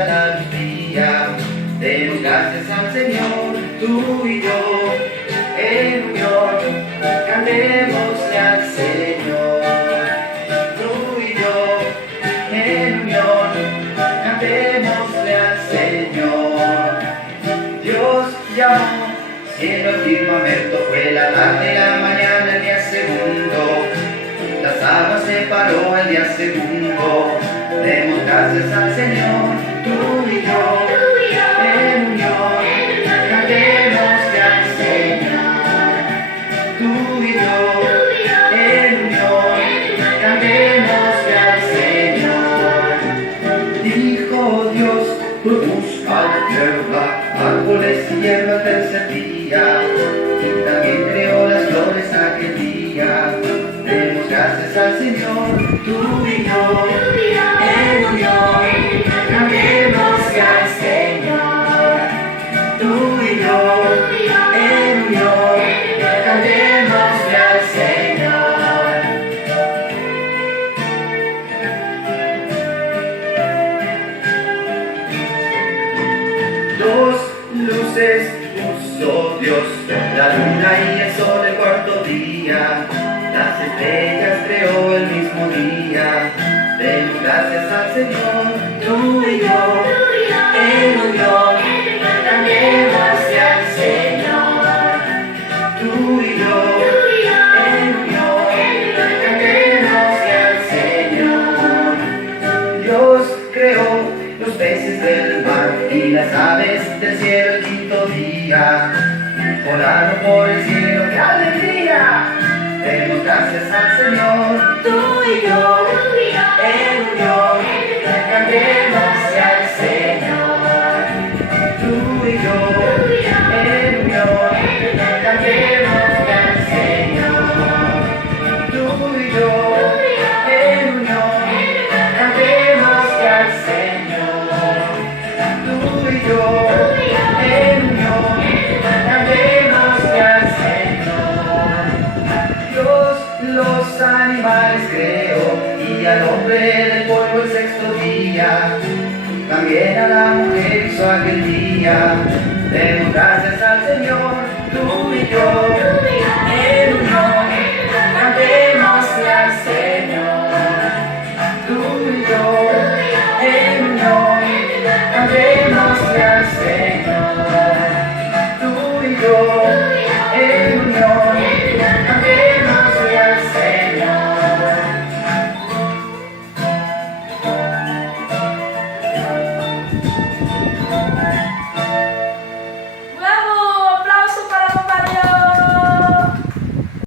cada día. Demos gracias al Señor, tú y yo, en unión, cantémosle al Señor. Tú y yo, en unión, cantémosle al Señor. Dios llamó, cielo y firmamento, fue la tarde y la mañana, el día segundo. Las aguas separó el día segundo. Demos gracias al Señor, tú y yo, en unión, cantémosle al Señor. Tú y yo, en unión, cantémosle al Señor. Dijo Dios, produzca la hierba, árboles y hierba al tercer día. Y también creó las flores aquel día. Demos gracias al Señor, tú y yo, en unión, cantémosle al Señor. Tú y yo, en unión, cantémosle al Señor. Dos luces puso Dios, la luna y el sol el cuarto día. Las estrellas creó el mismo día. Demos gracias al Señor, tú y yo, en unión, cantémosle al Señor. Tú y yo, en unión, cantémosle al Señor. Dios creó los peces del mar y las aves del cielo el quinto día. Volaron por el cielo, ¡qué alegría! Demos gracias al Señor, tú y yo, en unión, cantémosle al Señor. Tú y yo, en unión, cantémosle al Señor. Tú y yo, en unión, cantémosle al Señor. Tú y yo, en unión, cantémosle al Señor. Dios los animales creó y al hombre del polvo el sexto día. También a la mujer hizo aquel día. Demos gracias al Señor, tú y yo, en unión, cantémosle al Señor. Tú y yo, en unión, cantémosle al Señor. Tú y yo, en unión, cantémosle al Señor.